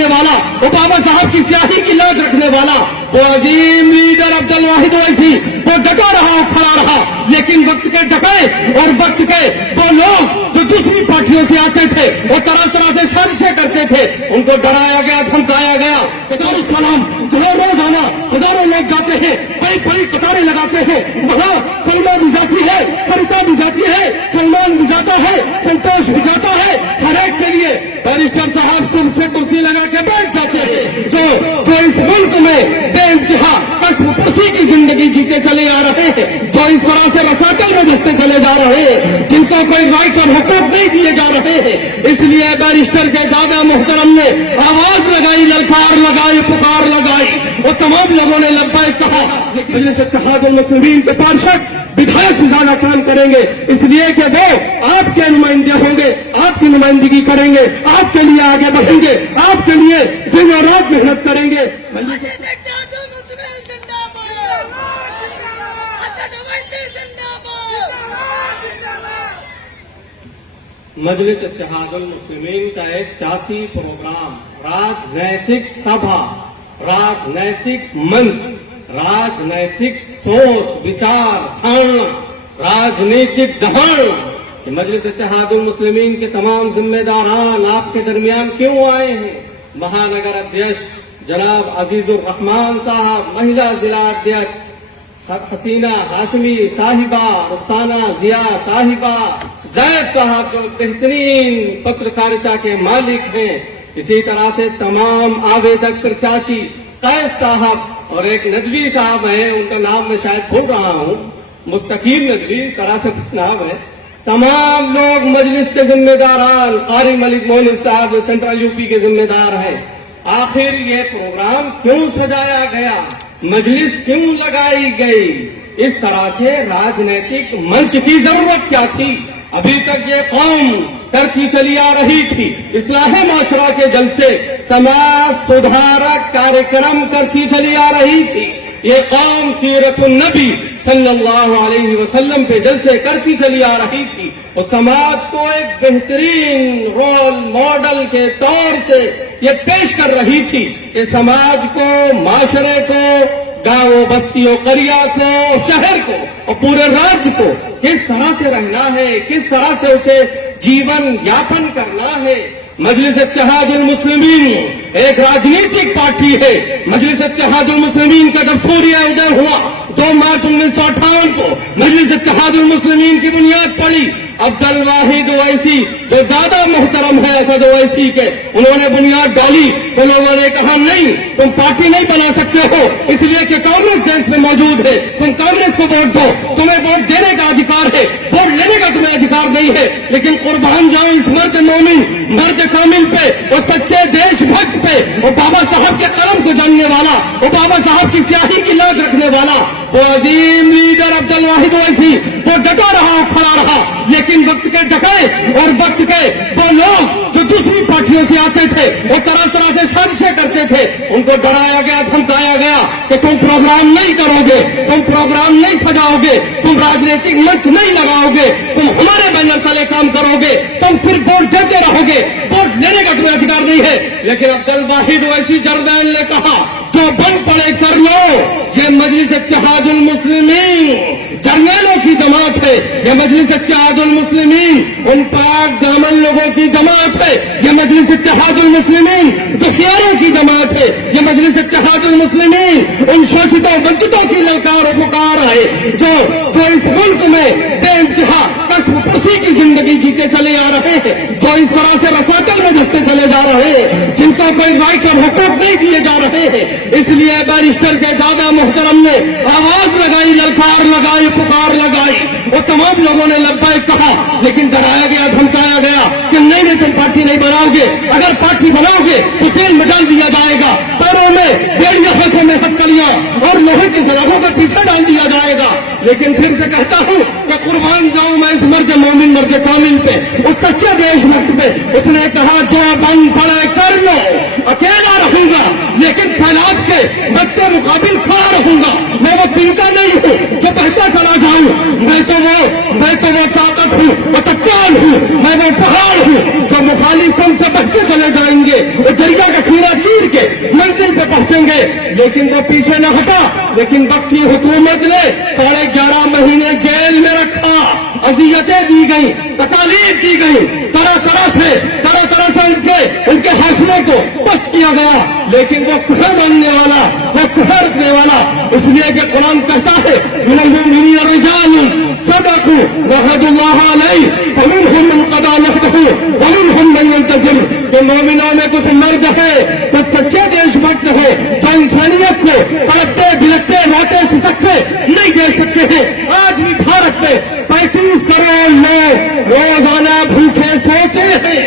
جاننے والا، وہ بابا صاحب کی سیاہی کی لاج رکھنے والا، وہ عظیم لیڈر عبدالواحد اویسی، وہ ڈٹا رہا اور کھڑا رہا، لیکن وقت کے ڈکائے اور وقت کے وہ لوگ جو دوسری پارٹیوں سے آتے تھے، وہ طرح طرح سے سازشیں کرتے تھے، ان کو ڈرایا گیا، دھمکایا گیا۔ دارالسلام جہاں روزانہ ہزاروں لوگ جاتے ہیں، بڑی بڑی قطاریں لگاتے ہیں، وہاں سلما بھی جاتی ہے، سرتا بھی جاتی ہے، سلمان بھی جاتا ہے، سنتوش بھی جاتا ہے، ہر ایک کے لیے بیرسٹر صاحب صبح سے کرسی لگا کے بیٹھ جاتے ہیں، جو اس ملک میں بے انتہا قسم پرسی کی زندگی جیتے چلے آ رہے ہیں، جو اس طرح سے رساکل میں جستے چلے جا رہے ہیں، جن کو کوئی رائٹس اور حقوق نہیں دیے جا رہے ہیں۔ اس لیے بیرسٹر کے دادا محترم نے آواز لگائی، للکار لگائی، پکار لگائی، وہ تمام لوگوں نے لبیک کہا، لیکن مجلس اتحاد المسلمین کے پارشد بدھایت سے زیادہ کام کریں گے، اس لیے کہ وہ آپ کے نمائندے ہوں گے، آپ کی نمائندگی کریں گے، آپ کے لیے آگے بڑھیں گے، آپ کے لیے دن اور رات محنت کریں گے۔ مجلس اتحاد المسلمین کا ایک سیاسی پروگرام، راجنیتک سبھا، راجنیتک منچ، راجنیتک سوچ وچار دھارنا، راجنیتک دھارنا، کہ مجلس اتحاد المسلمین کے تمام ذمہ داران آپ کے درمیان کیوں آئے ہیں؟ مہانگر ادھیش جناب عزیز الرحمان صاحب، مہیلا ضلع ادھیش حسینہ ہاشمی صاحبہ، رخسانہ ضیاء صاحبہ، زید صاحب جو بہترین پترکارتا کے مالک ہیں، اسی طرح سے تمام آویدک پرتیاشی قیس صاحب اور ایک ندوی صاحب ہیں، ان کا نام میں شاید بھول رہا ہوں، مستقیم ندوی اس طرح سے نام ہے، تمام لوگ مجلس کے ذمہ داران، قاری ملک مونس صاحب جو سینٹرل یو پی کے ذمہ دار ہیں۔ آخر یہ پروگرام کیوں سجایا گیا، مجلس کیوں لگائی گئی، اس طرح سے راجنیتک منچ کی ضرورت کیا تھی؟ ابھی تک یہ قوم کرتی چلی آ رہی تھی، اصلاح معاشرہ کے جلسے، سماج سدھارک کارکرم کرتی چلی آ رہی تھی، یہ قوم سیرت النبی صلی اللہ علیہ وسلم پہ جلسے کرتی چلی آ رہی تھی، اور سماج کو ایک بہترین رول ماڈل کے طور سے یہ پیش کر رہی تھی کہ سماج کو، معاشرے کو، گاؤں بستی و قریہ کو، شہر کو اور پورے راجیہ کو کس طرح سے رہنا ہے، کس طرح سے اسے جیون یاپن کرنا ہے۔ مجلس اتحاد المسلمین ایک راجنیتک پارٹی ہے۔ مجلس اتحاد المسلمین کا جب سوریہ ادے ہوا 2 مارچ 1958 کو، مجلس اتحاد المسلمین کی بنیاد پڑی۔ عبدالواحد اویسی جو دادا محترم ہے اسد اویسی کے، انہوں نے بنیاد ڈالی، تو لوگوں نے کہا نہیں تم پارٹی نہیں بنا سکتے ہو، اس لیے کہ کانگریس دیش میں موجود ہے، تم کانگریس کو ووٹ دو، تمہیں ووٹ دینے کا ادھیکار ہے، ووٹ لینے کا تمہیں ادھیکار نہیں ہے۔ لیکن قربان جاؤں اس مرد مومن، مرد کامل پہ، وہ سچے دیش بھکت پہ، وہ بابا صاحب کے قلم کو جاننے والا، وہ بابا صاحب کی سیاہی کی لاج رکھنے والا، وہ عظیم لیڈر عبدالواحد اویسی، وہ ڈٹا رہا اور کھڑا رہا، لیکن وقت کے ڈکائے اور وقت کے وہ لوگ جو دوسری پارٹیوں سے آتے تھے، وہ طرح طرح سے سازشیں کرتے تھے، ان کو ڈرایا گیا، دھمکایا گیا کہ تم پروگرام نہیں کرو گے، تم پروگرام نہیں سجاؤ گے، تم راجنیتک منچ نہیں لگاؤ گے، تم ہمارے بینر تلے کام کرو گے، تم صرف ووٹ دیتے رہو گے، ووٹ لینے کا تمہیں ادھیکار نہیں ہے۔ لیکن عبدالواحد اویسی جرنیل نے کہا جو بن پڑے کر لو، یہ مجلس اتحاد المسلمین جرنیلوں کی جماعت ہے، یہ مجلس اتحاد المسلمین ان پاک دامن لوگوں کی جماعت ہے، یہ مجلس اتحاد المسلمین دکھیاروں کی جماعت ہے، یہ مجلس اتحاد المسلمین ان شوشتوں ونچتوں کی للکار و پکار ہے جو اس ملک میں بے انتہا قسم پرسی کی زندگی جیتے چلے آ رہے ہیں، جو اس طرح سے رساکل میں جستے چلے جا رہے ہیں، جن کو کوئی رائٹس اور حقوق نہیں دیے جا رہے ہیں۔ اس لیے بیرسٹر کے دادا محترم نے آواز لگائی، للکار لگائی، پکار لگائی، وہ تمام لوگوں نے لبیک کہا، لیکن ڈرایا گیا، دھمکایا گیا کہ نہیں تم پارٹی نہیں بناؤ گے، اگر پارٹی بناؤ گے تو جیل میں ڈال دیا جائے گا، پیروں میں بیڑیاں، ہاتھوں میں ہتھکڑیاں اور لوہے کی سلاخوں کے پیچھے ڈال دیا جائے گا۔ لیکن پھر سے کہتا ہوں کہ قربان جاؤں میں اس مرد مومن، مرد کامل پہ، اس سچے دیش بھکت پہ۔ اس نے کہا جو بن پڑے کر لو، اکیلا رہوں گا لیکن سیلاب کے بدتے مقابل کھڑا رہوں گا، میں وہ تنکا نہیں ہوں جو بہتا چلا جاؤں، میں تو وہ طاقت ہوں، وہ چٹان ہوں، میں وہ پہاڑ ہوں جو مخالف سم سے بہتے چلے جائیں گے، وہ دریا کا سینہ لیکن وہ پیچھے نہ ہٹا. لیکن وقت کی حکومت نے 11.5 مہینے جیل میں رکھا, اذیتیں دی گئی, تکالیف دی گئی, طرح طرح سے ان کے حوصلے کو پست کیا گیا. لیکن وہ کہر ماننے والا, وہ کہر رکھنے والا, اس لیے کہ قرآن کہتا ہے من المؤمنین رجال صدقوا وعهد الله علیہ فمنهم من قضى نحبه ومنهم من ينتظر. تو مومنوں میں کچھ مرد ہیں, کچھ سچے دیش بھکت ہیں جو انسانیت کو تڑپتے بھڑکتے روتے سسکتے نہیں دے سکتے ہیں. آج بھی بھارت میں 35 کروڑ لوگ روزانہ بھوکے سوتے ہیں.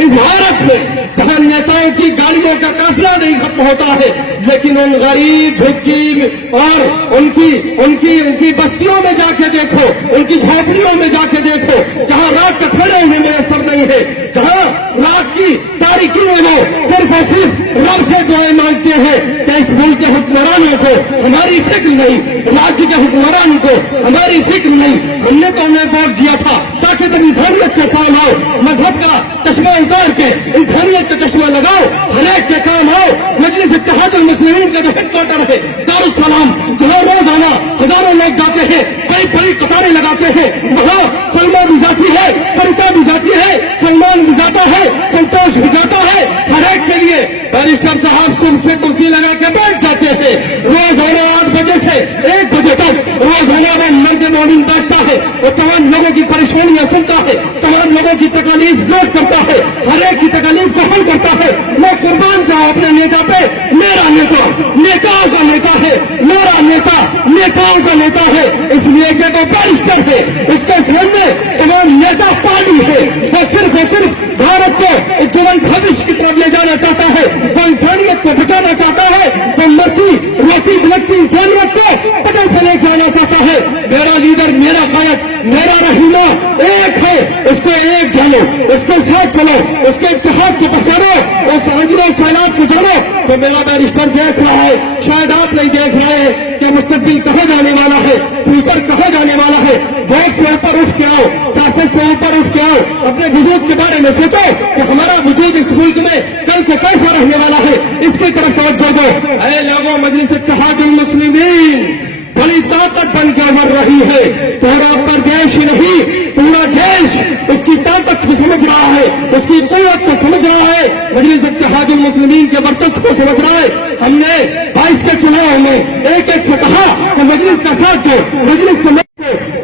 اس بھارت میں جہاں نیتاؤں کی گاڑیوں کا قافلہ نہیں ختم ہوتا ہے, لیکن ان غریب جھگی اور ان کی بستیوں میں جا کے دیکھو, ان کی جھونپڑیوں میں جا کے دیکھو, جہاں رات کے کھڑے ہوئے میسر نہیں ہے, جہاں رات کی تاریکی میں وہ صرف اور صرف رب سے دعائیں مانگتے ہیں کہ اس ملک کے حکمرانوں کو ہماری فکر نہیں, راجیہ کے حکمران کو ہماری فکر نہیں. ہم نے تو انہیں ووٹ دیا تھا تاکہ تم انسانیت کے کام آؤ, مذہب کا چشمہ اتار کے انسانیت کا چشمہ لگاؤ, ہر ایک کے کام آؤ. مجلس اتحاد المسلمین کا جو ہیڈ کوارٹر ہے دارالسلام, جہاں روزانہ ہزاروں لوگ جاتے ہیں, بڑی بڑی قطاریں لگاتے ہیں, وہاں سلما بھی جاتی ہے, سریتا بھی جاتی ہے, سلمان بھی جاتا ہے, سنتوش بھی جاتا ہے. ہر ایک کے لیے بیرسٹر صاحب صبح سے کرسی لگا کے بیٹھ جاتے ہیں. روزانہ 8 بجے سے 1 بجے تک روزانہ وہ مرد مومن بیٹھتا ہے, وہ تمام لوگوں کی پریشانیاں سنتا ہے, تمام لوگوں کی تکالیف دور کرتا ہے, ہر ایک کی تکالیف کو حل کرتا ہے. میں قربان جاؤں اپنے نیتا پہ. میرا نیتا نیتاؤں کا نیتا ہے, میرا نیتا نیتاؤں کا نیتا ہے, اس لیے کہ وہ بیرسٹر ہے. اس کے سامنے تمام نیتا پالی ہے. وہ صرف بھارت کو ایک جوان بھوش کی طرف لے جانا چاہتا ہے, وہ انسانیت کو بچانا چاہتا ہے, وہ مرتی روتی بلکتی انسانیت کو پٹل پہ لے کے آنا چاہتا ہے. میرا لیڈر, میرا قائد, میرا رہنما ایک ہے, اس کو ایک جانو, اس کے ساتھ چلو, اس کے اتحاد کو پہچانو, اس آندھی سیلاب کو جانو. تو میرا بیرسٹر دیکھ رہا ہے, شاید آپ نہیں دیکھ رہے ہیں کہ مستقبل کہاں جانے والا ہے, فیوچر کہاں جانے والا ہے. ووٹ سے اوپر اٹھ کے آؤ, سیاست سے اوپر اٹھ کے آؤ, اپنے وجود کے بارے میں سوچو کہ ہمارا وجود اس ملک میں کل کو کیسا رہنے والا ہے, اس کی طرف توجہ دو. اے لوگوں, مجلس اتحاد المسلمین بڑی طاقت بن کے ابھر رہی ہے. پورا پردیش ہی نہیں, پورا دیش اس کی طاقت کو سمجھ رہا ہے, اس کی قوت کو سمجھ رہا ہے, مجلس اتحاد المسلمین کے ورچسو کو سمجھ رہا ہے. ہم نے 22 کے چناؤ میں ایک سے کہا کہ مجلس کا ساتھ دو, مجلس کو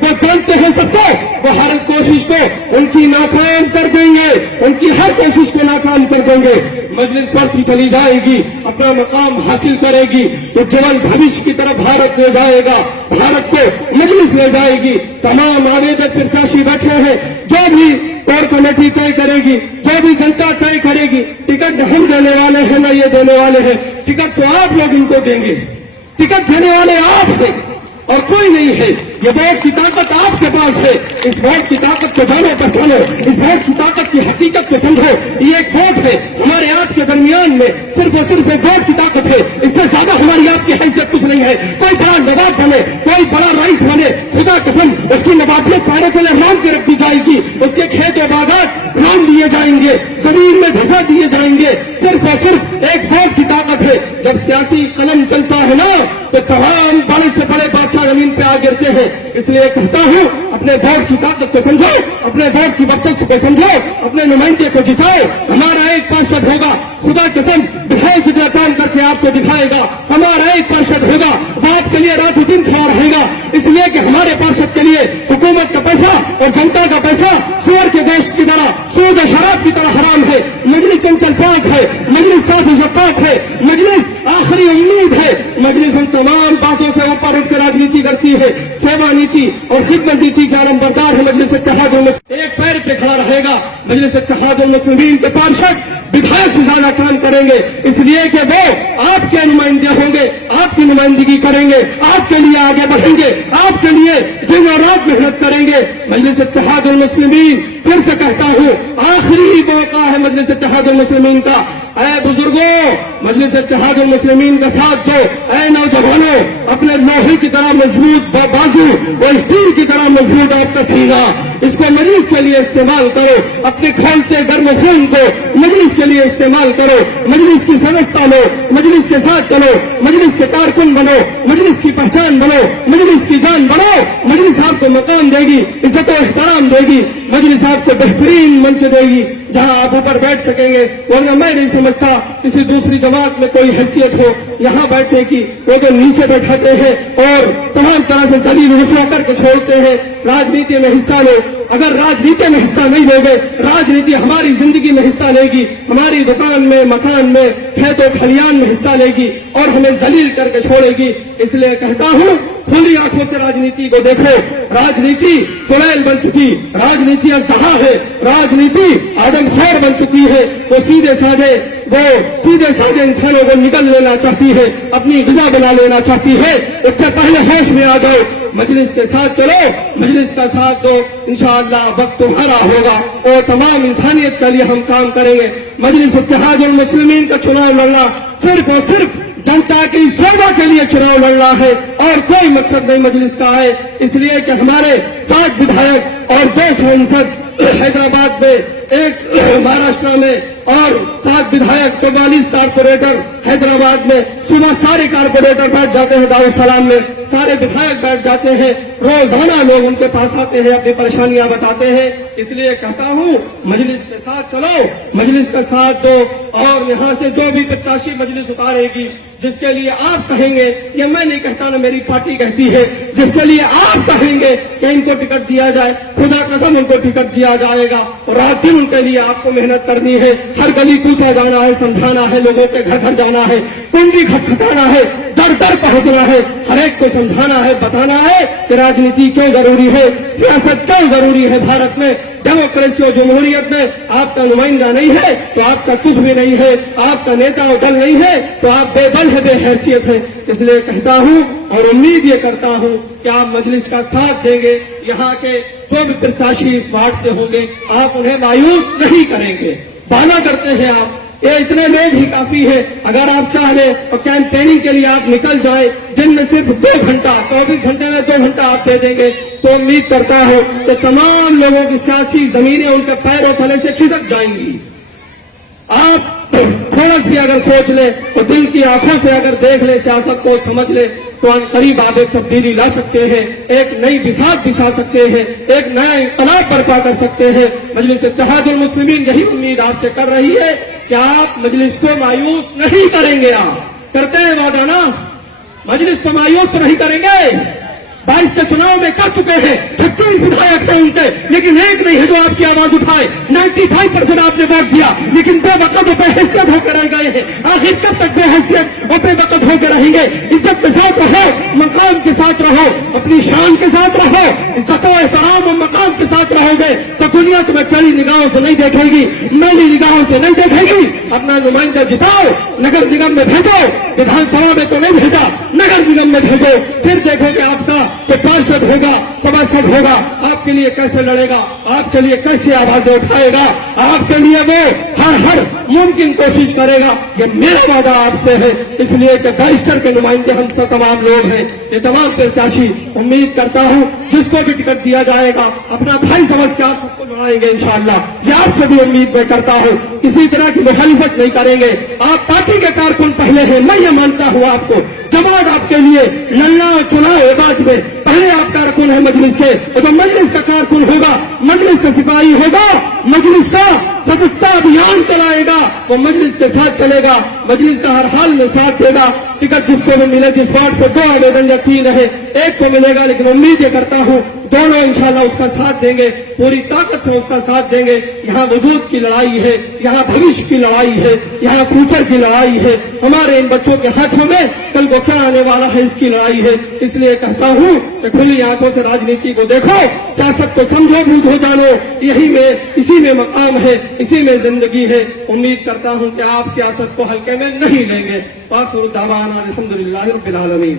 وہ جانتے ہیں سب کو, وہ ہر کوشش کو ان کی ناکام کر دیں گے, ان کی ہر کوشش کو ناکام کر دیں گے. مجلس بڑھتی چلی جائے گی, اپنا مقام حاصل کرے گی, تو جوان بھوش کی طرف بھارت لے جائے گا, بھارت کو مجلس لے جائے گی. تمام آویدک پرتاشی بیٹھے ہیں, جو بھی کور کمیٹی طے کرے گی, جو بھی جنتا طے کرے گی, ٹکٹ ہم دینے والے ہیں نہ یہ دینے والے ہیں, ٹکٹ تو آپ لوگ ان کو دیں گے, ٹکٹ دینے والے آپ ہیں اور کوئی نہیں ہے. یہ ووٹ کی طاقت آپ کے پاس ہے, اس ووٹ کی طاقت کو جانو پہچانو, اس ووٹ کی طاقت کی حقیقت کو سمجھو. یہ ایک ووٹ ہے, ہمارے آپ کے درمیان میں صرف اور صرف ایک ووٹ کی طاقت ہے. اس سے زیادہ ہماری آپ کی حیثیت کچھ نہیں ہے. کوئی بڑا نواب بنے, کوئی بڑا رئیس بنے, خدا قسم اس کی نوابیت پیروں کے لیے رام کے رکھ دی جائے گی, اس کے کھیت و باغات رام دیے جائیں گے, زمین میں دھسا دیے جائیں گے. صرف اور صرف ایک ووٹ کی طاقت ہے. جب سیاسی قلم چلتا ہے نا, تو تمام بڑے سے بڑے بادشاہ زمین پہ آ گرتے ہیں. اس لیے کہتا ہوں, اپنے ووٹ کی طاقت کو سمجھو, اپنے ووٹ کی ورچسو کو سمجھو, اپنے نمائندے کو جتاؤ. ہمارا ایک پارشد ہوگا, خدا قسم دکھائے جتنا کام کر کے آپ کو دکھائے گا. ہمارا ایک پارشد ہوگا, وہ آپ کے لیے رات دن کھڑا رہے گا. اس لیے کہ ہمارے پارشد کے لیے حکومت کا پیسہ اور جنتا کا پیسہ سور کے گوشت کی طرح, سود و شراب کی طرح حرام ہے. مجلس چنچل پاک ہے, مجلس صاف و شفاف ہے, مجلس آخری امید ہے. مجلس ان تمام باتوں سے اوپر اٹھ کے راجنیتی کرتی ہے. سیوا نیتی اور خدمت نیتی کا علم بردار ہے مجلس اتحاد المسلمین. ایک پیر پہ کھڑا رہے گا. مجلس اتحاد المسلمین کے پارشد بدھائک سے زیادہ کام کریں گے, اس لیے کہ وہ آپ کے نمائندے ہوں گے, آپ کی نمائندگی کریں گے, آپ کے لیے آگے بڑھیں گے, آپ کے لیے دن اور رات محنت کریں گے. مجلس اتحاد المسلمین پھر سے کہتا ہوں, آخری موقع ہے مجلس اتحاد المسلمین کا. اے بزرگوں, مجلس اتحاد المسلمین کا ساتھ دو. اے نوجوانوں, اپنے لوہے کی طرح مضبوط بازو اور اسٹیل کی طرح مضبوط آپ کا سینہ, اس کو مریض کے لیے استعمال کرو. اپنے کھولتے گرم خون کو مجلس کے لیے استعمال کرو، مجلس کی سدستا لو، مجلس کے ساتھ چلو، مجلس کے کارکن بنو، مجلس کی پہچان بنو، مجلس کی جان بنو۔ مجلس آپ کو مقام دے گی، عزت و احترام دے گی، مجلس آپ کو بہترین منچ دے گی جہاں آپ اوپر بیٹھ سکیں گے، ورنہ میں نہیں سمجھتا کسی دوسری جماعت میں کوئی حیثیت ہو یہاں بیٹھنے کی۔ وہ تو نیچے بیٹھاتے ہیں اور تمام طرح سے ذلیل رسوا کر کے چھوڑتے ہیں۔ راجنیتی میں حصہ لو، اگر راجنیتی میں حصہ نہیں لو گے، راجنیتی ہماری زندگی میں حصہ لے گی، ہماری دکان میں، مکان میں، کھیت و کھلیان میں حصہ لے گی اور ہمیں ذلیل کر کے چھوڑے گی۔ اس لیے کہتا ہوں کھلی آنکھوں سے راجنیتی کو دیکھو۔ راجنیتی چڑیل بن چکی، راجنیتی اژدہا ہے، راجنیتی آدم خور بن چکی ہے۔ وہ سیدھے سادے انسانوں کو نگل لینا چاہتی ہے، اپنی غذا بنا لینا چاہتی ہے۔ اس سے پہلے ہوش میں آ جاؤ، مجلس کے ساتھ چلو، مجلس کا ساتھ دو، انشاءاللہ وقت تمہارا ہوگا اور تمام انسانیت کے لیے ہم کام کریں گے۔ مجلس اتحاد المسلمین کا چناؤ لڑنا صرف اور صرف جنتا کی سیوا کے لیے چناؤ لڑنا ہے اور کوئی مقصد نہیں مجلس کا ہے۔ اس لیے کہ ہمارے 7 ودھایک اور 2 سانسد حیدرآباد میں، ایک مہاراشٹر میں اور 7 ودھایک، 44 کارپوریٹر حیدرآباد میں۔ صبح سارے کارپوریٹر بیٹھ جاتے ہیں دارالسلام میں، سارے ودھایک بیٹھ جاتے ہیں، روزانہ لوگ ان کے پاس آتے ہیں، اپنی پریشانیاں بتاتے ہیں۔ اس لیے کہتا ہوں مجلس کے ساتھ چلو، مجلس کا ساتھ دو اور یہاں سے جو بھی پرتاشی مجلس اتارے گی، جس کے لیے آپ کہیں گے، یہ میں نہیں کہتا نا، میری پارٹی کہتی ہے، جس کے لیے آپ کہیں گے کہ ان کو ٹکٹ دیا جائے، خدا قسم ان کو ٹکٹ دیا جائے گا۔ اور رات دن ان کے لیے آپ کو محنت کرنی ہے، ہر گلی کوچہ جانا ہے، سمجھانا ہے، لوگوں کے گھر گھر جانا ہے، کنجی کھٹکھٹانا ہے، در در پہنچنا ہے، ہر ایک کو سمجھانا ہے، بتانا ہے کہ راجنیتی کیوں ضروری ہے، سیاست کیوں ضروری ہے۔ بھارت میں ڈیموکریسی اور جمہوریت میں آپ کا نمائندہ نہیں ہے تو آپ کا کچھ بھی نہیں ہے، آپ کا نیتا اور دل نہیں ہے تو آپ بے بل ہے، بے حیثیت ہے۔ اس لیے کہتا ہوں اور امید یہ کرتا ہوں کہ آپ مجلس کا ساتھ دیں گے، یہاں کے جو بھی پرتاشی اس وارڈ سے ہوں گے آپ انہیں مایوس نہیں کریں گے۔ بہانہ کرتے ہیں آپ، یہ اتنے لوگ ہی کافی ہے، اگر آپ چاہ لیں تو کیمپیننگ کے لیے آپ نکل جائیں، جن میں صرف 2 گھنٹہ، 24 گھنٹے میں 2 گھنٹہ آپ دے دیں گے تو امید کرتا ہوں کہ تمام لوگوں کی سیاسی زمینیں ان کے پیروں تلے سے کھسک جائیں گی۔ آپ تھوڑا بھی اگر سوچ لیں تو دل کی آنکھوں سے اگر دیکھ لیں، سیاست کو سمجھ لیں تو ان قریب آپ ایک تبدیلی لا سکتے ہیں، ایک نئی بساط بچھا سکتے ہیں، ایک نیا انقلاب برپا کر سکتے ہیں۔ مجلس اتحاد المسلمین یہی امید آپ سے کر رہی ہے کہ آپ مجلس کو مایوس نہیں کریں گے۔ آپ کرتے ہیں وعدہ نا، مجلس کو مایوس نہیں کریں گے۔ 22 کے چناؤ میں کر چکے ہیں، 36 ودھایک ہیں ان کے، لیکن ایک نہیں ہے جو آپ کی آواز اٹھائے۔ 95% آپ نے ووٹ دیا لیکن بے وقت و بے حیثیت ہو کے رہ گئے ہیں۔ آخر کب تک بے حیثیت اور بے وقت ہو کے رہیں گے؟ عزت کے ساتھ رہو، مقام کے ساتھ رہو، اپنی شان کے ساتھ رہو، عزت و احترام اور مقام کے ساتھ رہو گے تو دنیا تمہیں کڑی نگاہوں سے نہیں دیکھے گی، میلی نگاہوں سے نہیں دیکھے گی۔ اپنا نمائندہ جتاؤ، نگر نگم میں بھیجو، ودھان سبھا میں تو نہیں بھیجا، نگر نگم میں بھیجو، پھر دیکھو کہ آپ کا جو پارشد ہوگا، سبھاسد ہوگا، آپ کے لیے کیسے لڑے گا، آپ کے لیے کیسے آوازیں اٹھائے گا، آپ کے لیے وہ ہر ممکن کوشش کرے گا۔ یہ میرا وعدہ آپ سے ہے، اس لیے کہ بیرسٹر کے نمائندے ہم سب تمام لوگ ہیں، یہ تمام پرتاشی امید کرتا ہوں جس کو بھی ٹکٹ دیا جائے گا اپنا بھائی سمجھ کے آپ سب کو لڑائیں گے انشاءاللہ۔ یہ آپ سے بھی امید میں کرتا ہوں، کسی طرح کی مخالفت نہیں کریں گے۔ آپ پارٹی کے کارکن پہلے ہیں، میں یہ مانتا ہوں آپ کو، جماعت آپ کے لیے لڑنا اور چناؤ بعد میں، پہلے آپ کارکن ہیں مجلس کے، اور جو مجلس کا کارکن ہوگا، مجلس کا سپاہی ہوگا، مجلس کا سدستا ابھیان چلائے گا، وہ مجلس کے ساتھ چلے گا، مجلس کا ہر حال میں ساتھ دے گا۔ ٹکٹ جس کو بھی ملے، جس وارڈ سے 2 آویدن یا 3 ہے، ایک کو ملے گا، لیکن امید یہ کرتا ہوں دونوں انشاءاللہ اس کا ساتھ دیں گے، پوری طاقت سے اس کا ساتھ دیں گے۔ یہاں وجود کی لڑائی ہے، یہاں بھوشیہ کی لڑائی ہے، یہاں فیوچر کی لڑائی ہے، ہمارے ان بچوں کے ہاتھوں میں کل کو کیا آنے والا ہے اس کی لڑائی ہے۔ اس لیے کہتا ہوں کہ کھلی آنکھوں سے راجنیتی کو دیکھو، سیاست کو سمجھو، بوجھو، جانو، اسی میں مقام ہے، اسی میں زندگی ہے۔ امید کرتا ہوں کہ آپ سیاست کو ہلکے میں نہیں لیں گے۔ وآخر دعوانا الحمدللہ رب العالمین۔